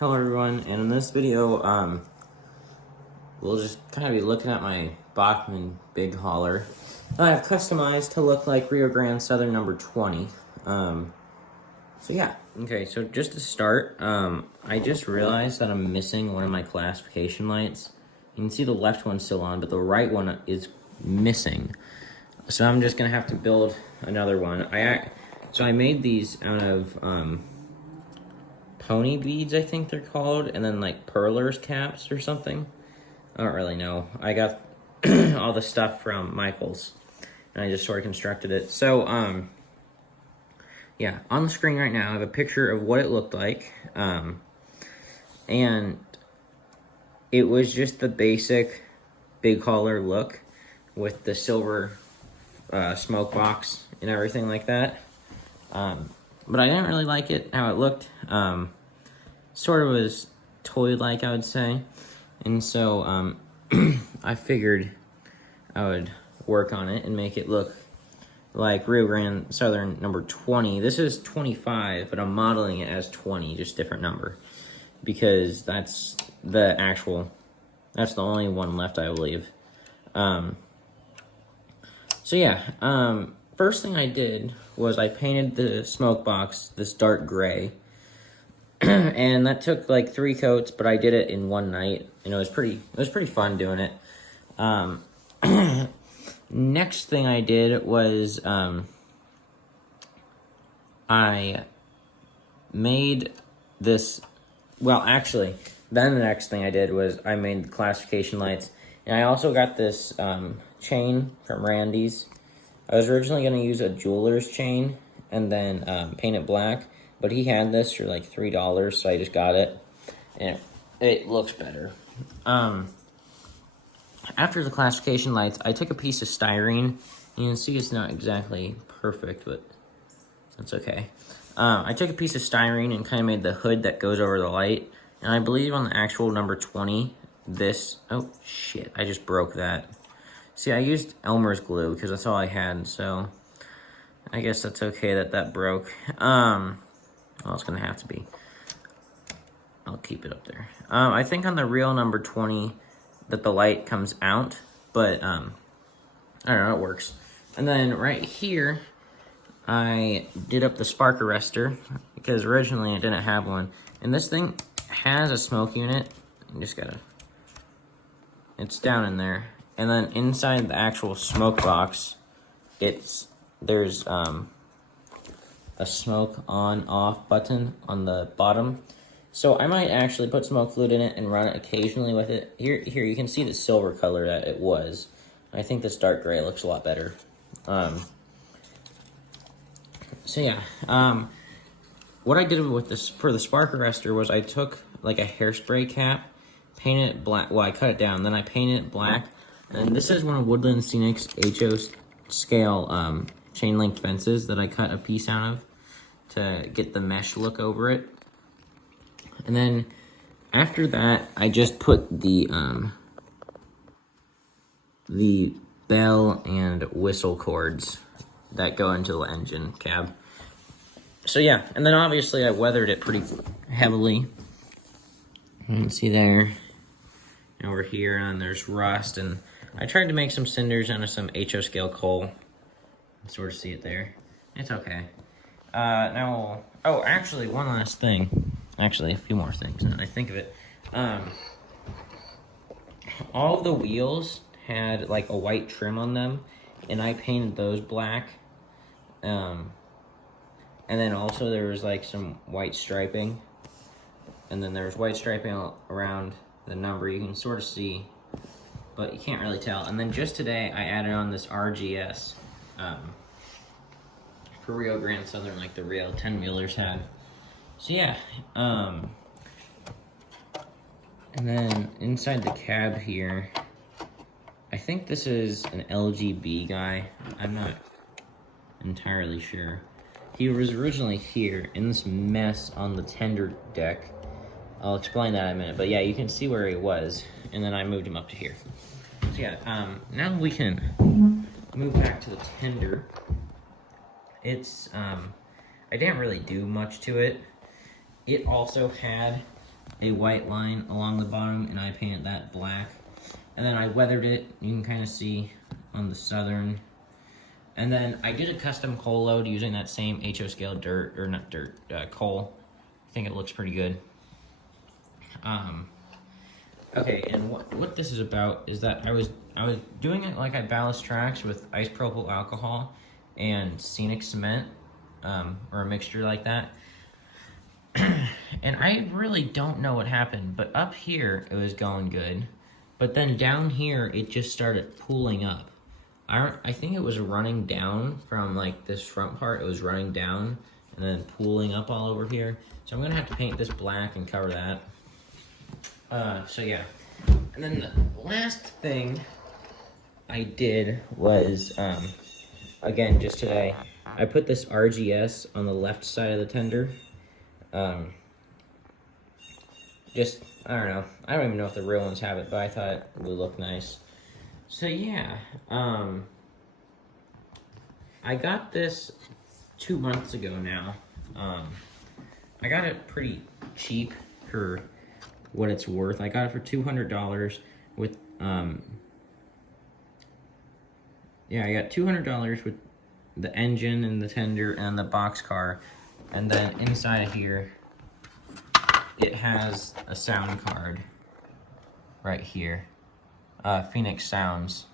Hello everyone, and in this video, we'll just kind of be looking at my Bachmann big hauler that I have customized to look like Rio Grande Southern number 20. So yeah, okay, so just to start, I just realized that I'm missing one of my classification lights. You can see the left one's still on, but the right one is missing. So I'm just gonna have to build another one. So I made these out of, pony beads, I think they're called, and then like perlers caps or something. I don't really know. I got all the stuff from Michael's, and I just sort of constructed it. So, yeah, on the screen right now, I have a picture of what it looked like, and it was just the basic big hauler look with the silver smoke box and everything like that. But I didn't really like it, how it looked. Sort of was toy-like, I would say. And so, I figured I would work on it and make it look like Rio Grande Southern number 20. This is 25, but I'm modeling it as 20, just different number. Because that's the only one left, I believe. So yeah, first thing I did was I painted the smoke box this dark gray. And that took like 3 coats, but I did it in one night, and it was pretty fun doing it. Next thing I did was I made this. Well, actually, then the next thing I did was I made the classification lights, and I also got this chain from Randy's. I was originally going to use a jeweler's chain and then paint it black. But he had this for like $3, so I just got it, and it looks better. After the classification lights, I took a piece of styrene. You can see it's not exactly perfect, but that's okay. I took a piece of styrene and kind of made the hood that goes over the light. And I believe on the actual number 20, oh shit, I just broke that. See, I used Elmer's glue because that's all I had, so I guess that's okay that broke. Well, it's going to have to be. I'll keep it up there. I think on the real number 20 that the light comes out, but I don't know, it works. And then right here, I did up the spark arrestor because originally I didn't have one. And this thing has a smoke unit. You just gotta, it's down in there. And then inside the actual smoke box, there's a smoke on-off button on the bottom. So I might actually put smoke fluid in it and run it occasionally with it. Here you can see the silver color that it was. I think this dark gray looks a lot better. So yeah, what I did with this for the spark arrestor was I took like a hairspray cap, painted it black. Well, I cut it down, then I painted it black. And this is one of Woodland Scenic's HO scale chain link fences that I cut a piece out of to get the mesh look over it. And then after that, I just put the bell and whistle cords that go into the engine cab. So yeah, and then obviously I weathered it pretty heavily. You can see there, over here, and there's rust, and I tried to make some cinders out of some HO scale coal. You can sort of see it there. It's okay. Now, oh, actually, one last thing. Actually, a few more things, now that I think of it. All of the wheels had, like, a white trim on them, and I painted those black. And then also there was, like, some white striping. And then there was white striping around the number. You can sort of see, but you can't really tell. And then just today, I added on this RGS. For Rio Grande Southern, like the real 10-wheelers had. So yeah, and then inside the cab here, I think this is an LGB guy. I'm not entirely sure. He was originally here in this mess on the tender deck. I'll explain that in a minute, but yeah, you can see where he was, and then I moved him up to here. So yeah, now we can move back to the tender. It's, I didn't really do much to it. It also had a white line along the bottom, and I painted that black. And then I weathered it, you can kind of see on the southern. And then I did a custom coal load using that same HO scale dirt, or not dirt, coal. I think it looks pretty good. Okay, and what this is about is that I was doing it like I ballast tracks with isopropyl alcohol and scenic cement, or a mixture like that. And I really don't know what happened, but up here it was going good, but then down here it just started pooling up. I think it was running down from like this front part. It was running down and then pooling up all over here. So I'm gonna have to paint this black and cover that. So yeah. And then the last thing I did was, again, just today, I put this RGS on the left side of the tender. Just, I don't know. I don't even know if the real ones have it, but I thought it would look nice. So yeah, I got this 2 months ago now. I got it pretty cheap for what it's worth. I got it for $200 with, yeah, I got $200 with the engine and the tender and the boxcar. And then inside of here, it has a sound card right here. Phoenix Sounds.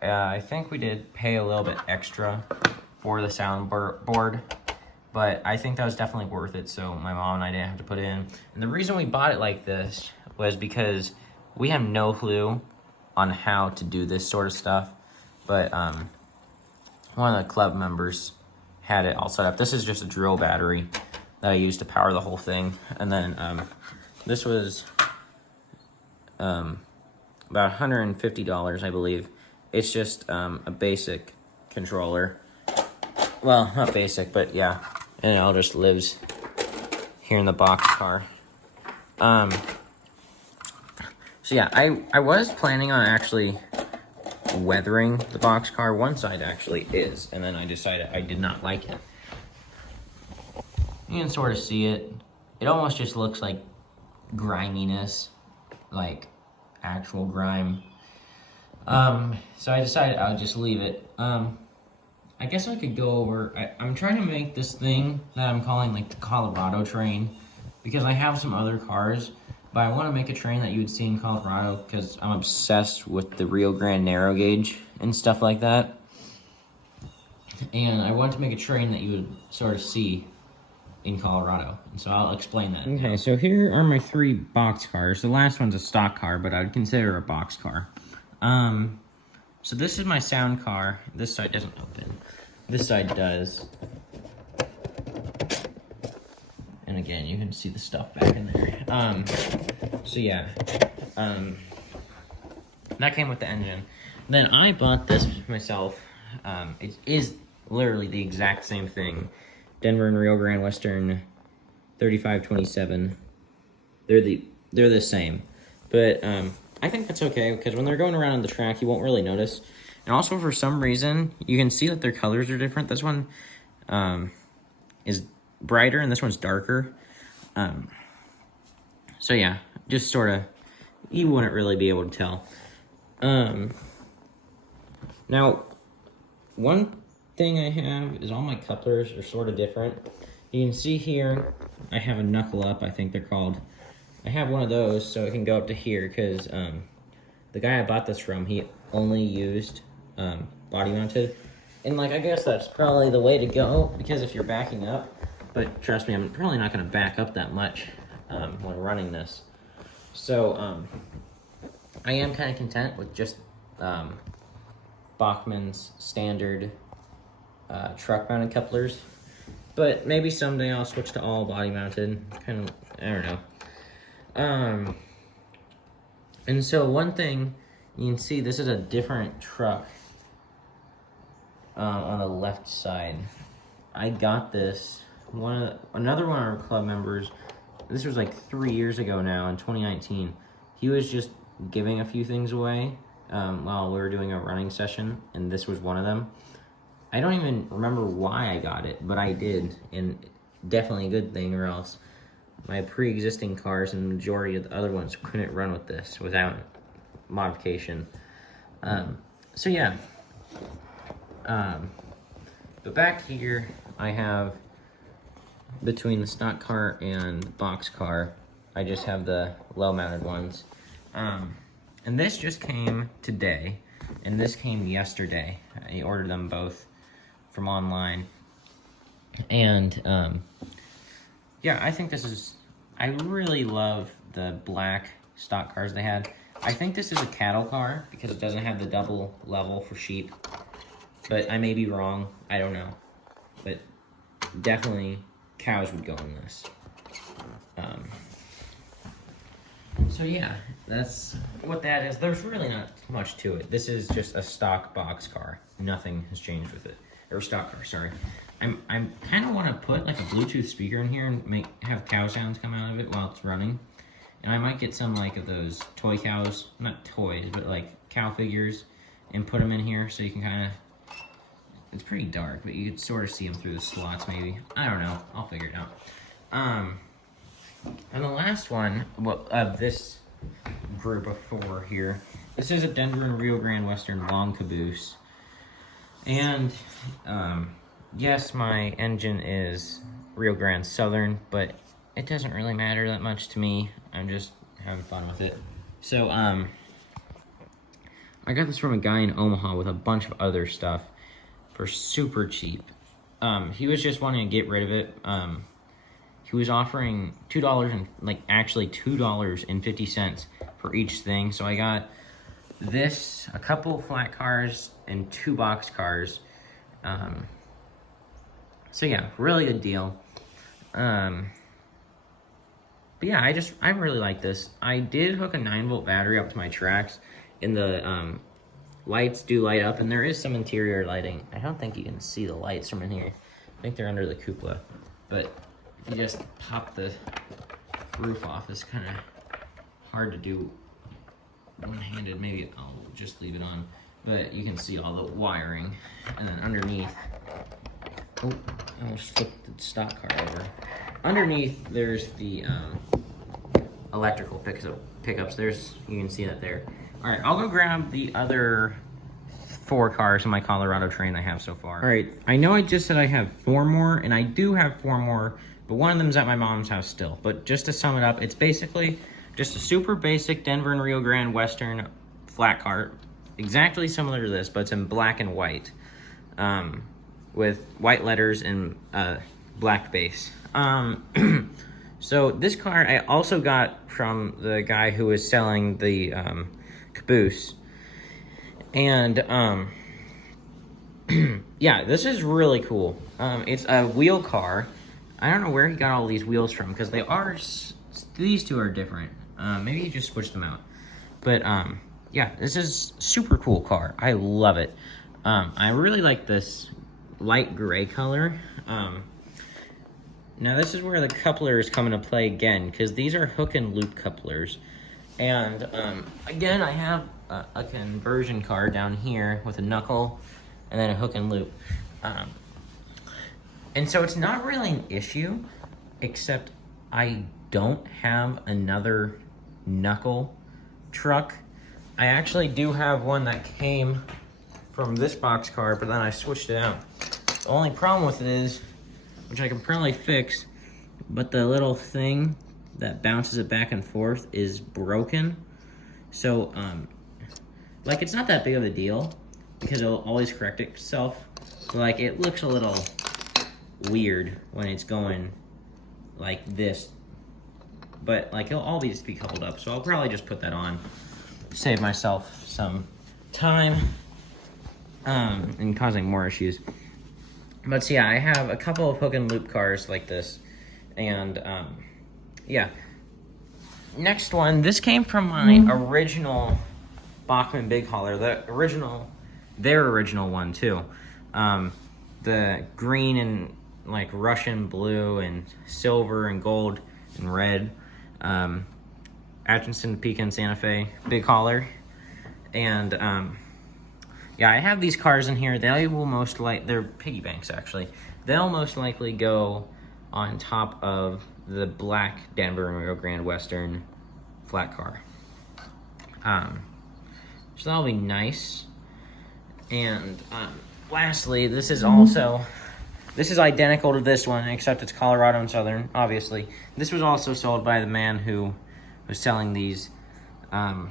I think we did pay a little bit extra for the sound board, but I think that was definitely worth it, so my mom and I didn't have to put it in. And the reason we bought it like this was because we have no clue on how to do this sort of stuff, but one of the club members had it all set up. This is just a drill battery that I used to power the whole thing, and then this was about $150, I believe. It's just a basic controller. Well, not basic, but yeah. And it all just lives here in the boxcar. So yeah, I was planning on actually weathering the boxcar. One side actually is, and then I decided I did not like it. You can sort of see it. It almost just looks like griminess, like actual grime. So I decided I would just leave it. I guess I could go over, I'm trying to make this thing that I'm calling like the Colorado train, because I have some other cars, but I want to make a train that you would see in Colorado because I'm obsessed with the Rio Grande narrow gauge and stuff like that. And I want to make a train that you would sort of see in Colorado, and so I'll explain that. Okay, so here are my 3 box cars. The last one's a stock car, but I'd consider a box car. So this is my sound car. This side doesn't open. This side does. And again, you can see the stuff back in there. So yeah, that came with the engine. Then I bought this myself. It is literally the exact same thing. Denver and Rio Grande Western 3527. They're the same. But I think that's okay, because when they're going around on the track, you won't really notice. And also, for some reason, you can see that their colors are different. This one is brighter, and this one's darker. So yeah, just sort of, you wouldn't really be able to tell. Now, one thing I have is all my couplers are sort of different. You can see here, I have a knuckle up, I think they're called. I have one of those so it can go up to here, because the guy I bought this from, he only used body mounted. And like, I guess that's probably the way to go, because if you're backing up, but trust me, I'm probably not going to back up that much when running this. So I am kind of content with just Bachmann's standard truck mounted couplers, but maybe someday I'll switch to all body mounted. Kind of, I don't know. And so one thing you can see, this is a different truck on the left side. I got this another one of our club members. This was like 3 years ago now, in 2019. He was just giving a few things away while we were doing a running session, and this was one of them. I don't even remember why I got it, but I did, and definitely a good thing, or else my pre-existing cars and the majority of the other ones couldn't run with this without modification. So yeah. But back here, I have, between the stock car and box car, I just have the low-mounted ones. And this just came today, and this came yesterday. I ordered them both from online. And, yeah, I think this is, I really love the black stock cars they had. I think this is a cattle car because it doesn't have the double level for sheep. But I may be wrong, I don't know. But definitely cows would go in this. So yeah, that's what that is. There's really not much to it. This is just a stock box car. Nothing has changed with it. Or stock car, sorry. I'm kind of want to put like a Bluetooth speaker in here and have cow sounds come out of it while it's running. And I might get some like of those toy cows, not toys, but like cow figures, and put them in here so you can kind of, it's pretty dark, but you can sort of see them through the slots maybe. I don't know, I'll figure it out. And the last one, well, of this group of 4 here, this is a Denver and Rio Grande Western long caboose. And, yes, my engine is Rio Grande Southern, but it doesn't really matter that much to me. I'm just having fun with it. So, I got this from a guy in Omaha with a bunch of other stuff for super cheap. He was just wanting to get rid of it. He was offering $2 and actually $2.50 for each thing. So I got this, a couple flat cars, and 2 box cars. So yeah, really good deal. But yeah, I really like this. I did hook a 9-volt battery up to my tracks, and the lights do light up, and there is some interior lighting. I don't think you can see the lights from in here. I think they're under the cupola, but you just pop the roof off. It's kind of hard to do one-handed. Maybe I'll just leave it on, but you can see all the wiring. And then underneath, oh, I almost flipped the stock car over. Underneath, there's the electrical pickups. There's, you can see that there. All right, I'll go grab the other 4 cars in my Colorado train I have so far. All right, I know I just said I have 4 more, and I do have 4 more, but one of them's at my mom's house still. But just to sum it up, it's basically just a super basic Denver and Rio Grande Western flat car, exactly similar to this, but it's in black and white, with white letters and black base. So this car I also got from the guy who was selling the caboose. And yeah, this is really cool. It's a wheel car. I don't know where he got all these wheels from, because they are, these 2 are different. Maybe he just switched them out. But yeah, this is super cool car. I love it. I really like this light gray color. Now this is where the couplers come into play again, because these are hook and loop couplers. And again, I have a conversion car down here with a knuckle and then a hook and loop. And so it's not really an issue, except I don't have another knuckle truck. I actually do have one that came from this box car, but then I switched it out. The only problem with it is, which I can probably fix, but the little thing that bounces it back and forth is broken. So, like, it's not that big of a deal, because it'll always correct itself. But, like, it looks a little weird when it's going like this. But, like, it'll all just be coupled up. So I'll probably just put that on, save myself some time, and causing more issues. But so yeah, I have a couple of hook and loop cars like this. And, yeah. Next one, this came from my original Bachmann big hauler, their original one too. The green and like Russian blue and silver and gold and red. Atchison, Topeka, and Santa Fe big hauler. And yeah, I have these cars in here. They will most likely, they're piggy banks actually. They'll most likely go on top of the black Denver and Rio Grande Western flat car. So that'll be nice. And lastly, this is identical to this one, except it's Colorado and Southern, obviously. This was also sold by the man who was selling these. And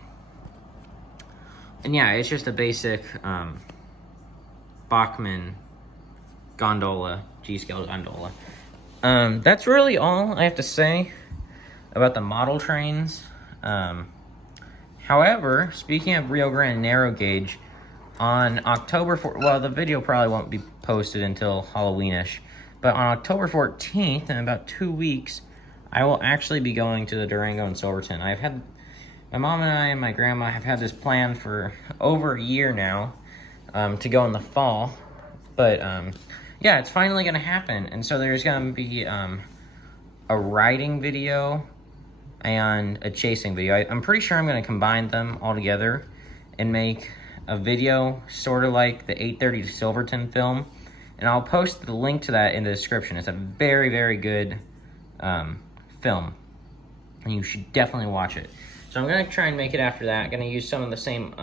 yeah, it's just a basic Bachmann gondola, G-scale gondola. That's really all I have to say about the model trains. However, speaking of Rio Grande narrow gauge, on October 4th, well, the video probably won't be posted until Halloweenish, but on October 14th, in about 2 weeks, I will actually be going to the Durango in Silverton. My mom and I and my grandma have had this plan for over a year now, to go in the fall, but yeah, it's finally going to happen. And so there's going to be a riding video and a chasing video. I'm pretty sure I'm going to combine them all together and make a video sort of like the 8:30 to Silverton film. And I'll post the link to that in the description. It's a very, very good film. And you should definitely watch it. So I'm going to try and make it after that. I'm going to use some of the same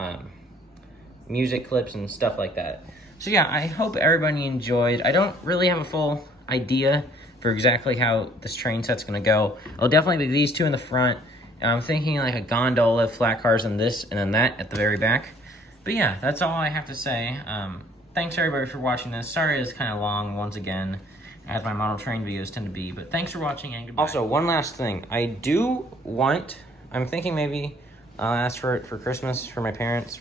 music clips and stuff like that. So yeah, I hope everybody enjoyed. I don't really have a full idea for exactly how this train set's gonna go. It'll definitely be these two in the front. I'm thinking like a gondola, flat cars, and this, and then that at the very back. But yeah, that's all I have to say. Thanks everybody for watching this. Sorry it's kind of long once again, as my model train videos tend to be. But thanks for watching and goodbye. Also, one last thing. I'm thinking maybe I'll ask for it for Christmas for my parents,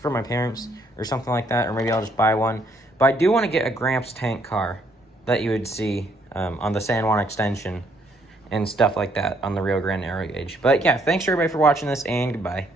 or something like that, or maybe I'll just buy one. But I do want to get a Gramps tank car that you would see on the San Juan extension and stuff like that on the Rio Grande narrow gauge. But yeah, thanks everybody for watching this, and goodbye.